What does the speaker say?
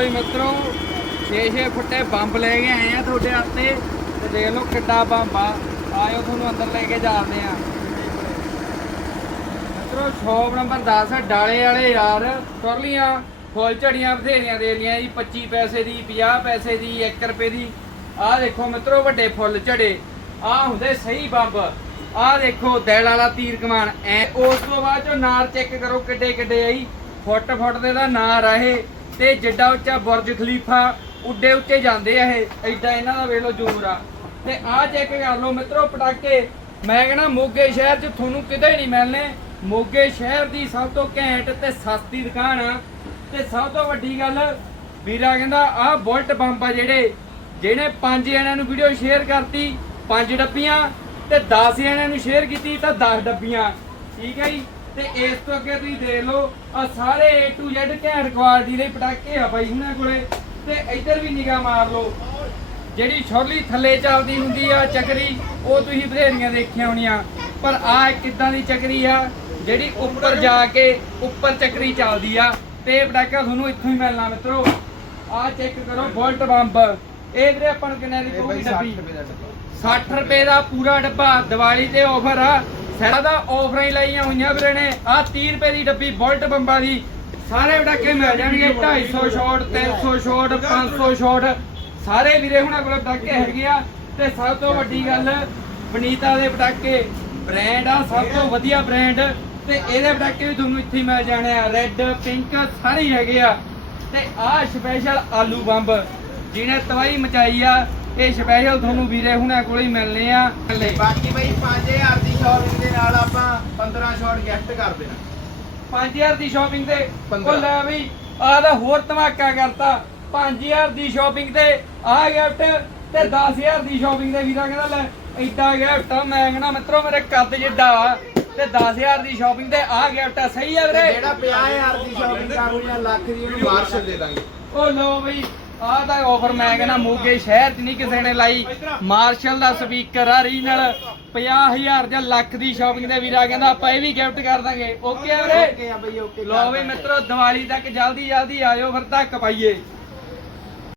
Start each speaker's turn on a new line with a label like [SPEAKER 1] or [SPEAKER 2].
[SPEAKER 1] ਬਈ ਮਿੱਤਰੋ 6-6 ਫੁੱਟੇ ਬੰਬ ਲੈ ਕੇ ਆਏ ਆ ਤੁਹਾਡੇ ਹੱਥੇ ਤੇ ਦੇਖ ਲਓ ਕਿੱਡਾ ਬੰਬ ਆ। ਆਇਓ ਤੁਹਾਨੂੰ ਅੰਦਰ ਲੈ ਕੇ ਜਾਂਦੇ ਆ। ਮਿੱਤਰੋ, ਸ਼ੌਪ ਨੰਬਰ 10 ਡਾਲੇ ਵਾਲੇ ਯਾਰ। ਟੁਰਲੀਆਂ ਫੁੱਲ ਝੜੀਆਂ ਬਥੇਰੀਆਂ ਦੇ ਰਹੀਆਂ ਜੀ 25 ਪੈਸੇ ਦੀ 50 ਪੈਸੇ ਦੀ 1 ਰੁਪਏ ਦੀ। ਆਹ ਦੇਖੋ ਮਿੱਤਰੋ, ਵੱਡੇ ਫੁੱਲ ਝੜੇ। ਆਹ ਹੁੰਦੇ ਸਹੀ ਬੰਬ। ਆਹ ਦੇਖੋ ਦਿਲ ਵਾਲਾ ਤੀਰ ਕਮਾਨ। ਐ ਉਸ ਤੋਂ ਬਾਅਦ ਚੋਂ ਨਾਰ ਚੈੱਕ ਕਰੋ ਕਿੱਡੇ ਕਿੱਡੇ ਆਈ ਫੁੱਟ ਫੁੱਟ ਦੇ ਦਾ ਨਾਰ ਆ ਤੇ ਜਿੱਡਾ ਉੱਚਾ ਬੁਰਜ ਖਲੀਫਾ ਉੱਡੇ ਉੱਚੇ ਜਾਂਦੇ ਆ ਇਹ ਐਡਾ ਇਹਨਾਂ ਦਾ ਵੇਖ ਲਓ ਜ਼ੋਰ ਆ। ਤੇ ਆਹ ਚੈੱਕ ਕਰ ਲਓ ਮਿੱਤਰੋ ਪਟਾਕੇ, ਮੈਂ ਕਹਿੰਦਾ ਮੋਗੇ ਸ਼ਹਿਰ 'ਚ ਤੁਹਾਨੂੰ ਕਿਤੇ ਨਹੀਂ ਮਿਲਨੇ ਮੋਗੇ ਸ਼ਹਿਰ ਦੀ ਸਭ ਤੋਂ ਘੈਂਟ ਤੇ ਸਸਤੀ ਦੁਕਾਨ ਆ। ਤੇ ਸਭ ਤੋਂ ਵੱਡੀ ਗੱਲ, ਵੀਰਾ ਕਹਿੰਦਾ ਆਹ ਬੁਲਟ ਬੰਬ ਆ ਜਿਹੜੇ, ਜਿਹਨੇ ਪੰਜ ਜਣਿਆਂ ਨੂੰ ਵੀਡੀਓ ਸ਼ੇਅਰ ਕਰਤੀ, ਪੰਜ ਡੱਬੀਆਂ, ਤੇ 10 ਜਣਿਆਂ ਨੂੰ ਸ਼ੇਅਰ ਕੀਤੀ ਤਾਂ 10 ਡੱਬੀਆਂ। ਠੀਕ ਹੈ ਜੀ? ਤੇ ਇਸ ਤੋਂ ਅੱਗੇ ਤੁਸੀਂ ਦੇਖ ਲਓ ਆ ਸਾਰੇ A to Z ਘੈਂਟ ਕੁਆਲਿਟੀ ਦੇ ਪਟਾਕੇ ਆ ਬਾਈ ਉਹਨਾਂ ਕੋਲੇ। ਤੇ ਇੱਧਰ ਵੀ ਨਿਗਾਹ ਮਾਰ ਲਓ ਜਿਹੜੀ ਛੋਲੀ ਥੱਲੇ ਚੱਲਦੀ ਹੁੰਦੀ ਆ ਚੱਕਰੀ ਉਹ ਤੁਸੀਂ ਬਥੇਰੀਆਂ ਦੇਖੀਆਂ ਹੋਣੀਆਂ। ਪਰ ਆ ਕਿੱਦਾਂ ਦੀ ਚੱਕਰੀ ਆ ਜਿਹੜੀ ਉੱਪਰ ਜਾ ਕੇ ਉੱਪਰ ਚੱਕਰੀ ਚੱਲਦੀ ਆ। ਤੇ ਇਹ ਪਟਾਕਾ ਤੁਹਾਨੂੰ ਇੱਥੋਂ ਹੀ ਮਿਲਣਾ ਮਿੱਤਰੋ। ਆ ਚੈੱਕ ਕਰੋ ਬੋਲਟ ਬੰਬ ਇਹ ਵੀਰੇ ਆਪਾਂ ਨੂੰ ਕਿੰਨੇ ਦੀ ਪਊਗੀ
[SPEAKER 2] ਬਈ
[SPEAKER 1] ਡੱਬੀ?
[SPEAKER 2] 60 ਰੁਪਏ ਦਾ ਡੱਬਾ।
[SPEAKER 1] 60 ਰੁਪਏ ਦਾ ਪੂਰਾ ਡੱਬਾ। ਦੀਵਾਲੀ ਤੇ ਆਫਰ ਆ। ਸਾਡਾ ਦਾ ਆਫਰਾਂ ਲਾਈਆਂ ਹੋਈਆਂ ਵੀਰੇ ਨੇ। ਆ 30 ਰੁਪਏ ਦੀ ਡੱਬੀ ਬੁਲਟ ਬੰਬਾਂ ਦੀ। ਸਾਰੇ ਪਟਾਕੇ ਮਿਲ ਜਾਣਗੇ 250 ਸ਼ਾਟ 300 ਸ਼ਾਟ 500 ਸ਼ਾਟ ਸਾਰੇ ਵੀਰੇ ਹੁਣਾਂ ਕੋਲ ਪਟਾਕੇ ਹੈਗੇ ਆ। ਤੇ ਸਭ ਤੋਂ ਵੱਡੀ ਗੱਲ ਬਨੀਤਾ ਦੇ ਪਟਾਕੇ ਬ੍ਰਾਂਡ ਆ, ਸਭ ਤੋਂ ਵਧੀਆ ਬ੍ਰਾਂਡ ਤੇ ਇਹਦੇ ਪਟਾਕੇ ਵੀ ਤੁਹਾਨੂੰ ਇੱਥੇ ਮਿਲ ਜਾਣੇ ਆ। ਰੈੱਡ ਪਿੰਕ ਸਾਰੇ ਹੈਗੇ ਆ। ਤੇ ਆਹ ਸਪੈਸ਼ਲ ਆਲੂ ਬੰਬ, ਜਿਹਨੇ ਤਬਾਹੀ ਮਚਾਈ ਆ। ਇਹ ਸਪੈਸ਼ਲ ਤੁਹਾਨੂੰ ਵੀਰੇ ਹੁਣਾਂ ਕੋਲ ਹੀ ਮਿਲਨੇ ਆ।
[SPEAKER 2] ਤੇ ਬਾਕੀ ਬਈ 5000 ਦੀ ਸ਼ਾਪਿੰਗ ਦੇ ਨਾਲ ਆਪਾਂ 15 ਸ਼ਾਟ ਗਿਫਟ ਕਰ ਦੇਣਾ।
[SPEAKER 1] 5000 ਦੀ ਸ਼ਾਪਿੰਗ ਤੇ
[SPEAKER 2] ਪੰਦਰਾਂ।
[SPEAKER 1] ਉਹ ਲੈ ਵੀ ਆਹ ਤਾਂ ਹੋਰ ਧਮਾਕਾ ਕਰਤਾ। 5000 ਦੀ ਸ਼ਾਪਿੰਗ ਤੇ ਆਹ ਗਿਫਟ ਤੇ 10000 ਦੀ ਸ਼ਾਪਿੰਗ ਤੇ ਵੀਰਾ ਕਹਿੰਦਾ ਲੈ ਏਡਾ ਗਿਫਟ ਆ ਮੈਂ ਕਹਿੰਦਾ ਮਿੱਤਰੋ ਮੇਰੇ ਕੱਦ ਜਿੱਡਾ ਆ ਤੇ 10000 ਦੀ ਸ਼ਾਪਿੰਗ ਤੇ ਆਹ ਗਿਫਟ ਆ ਸਹੀ ਆ
[SPEAKER 2] ਤੇ
[SPEAKER 1] ਵੀਰੇ
[SPEAKER 2] ਜਿਹੜਾ 50000 ਦੀ ਸ਼ਾਪਿੰਗ ਕਰਨੀ ਆ ਲੱਖ ਦੀ ਉਹਨੂੰ ਮਾਰਸ਼ਲ ਦੇ ਦਾਂਗੇ।
[SPEAKER 1] ਉਹ ਲੋ ਬਈ ਆਹ ਦਾ ਆਫਰ ਮੈਂ ਕਹਿੰਦਾ ਮੋਗੇ ਸ਼ਹਿਰ 'ਚ ਨਹੀਂ ਕਿਸੇ ਨੇ ਲਾਈ। ਮਾਰਸ਼ਲ ਦਾ ਸਪੀਕਰ ਆ ਰੀਨਲ 50000 ਜਾਂ ਲੱਖ ਦੀ ਸ਼ਾਪਿੰਗ ਦੇ ਵੀਰਾ ਕਹਿੰਦਾ ਆਪਾਂ ਇਹ ਵੀ ਗਿਫਟ ਕਰ ਦਾਂਗੇ। ਓਕੇ ਆ ਵੀਰੇ?
[SPEAKER 2] ਓਕੇ ਆ ਬਈ ਓਕੇ
[SPEAKER 1] ਲੋ ਵੀ ਮਿੱਤਰੋ ਦੀਵਾਲੀ ਤੱਕ ਜਲਦੀ ਜਲਦੀ ਆਇਓ ਫਿਰ ਧੱਕ ਪਾਈਏ।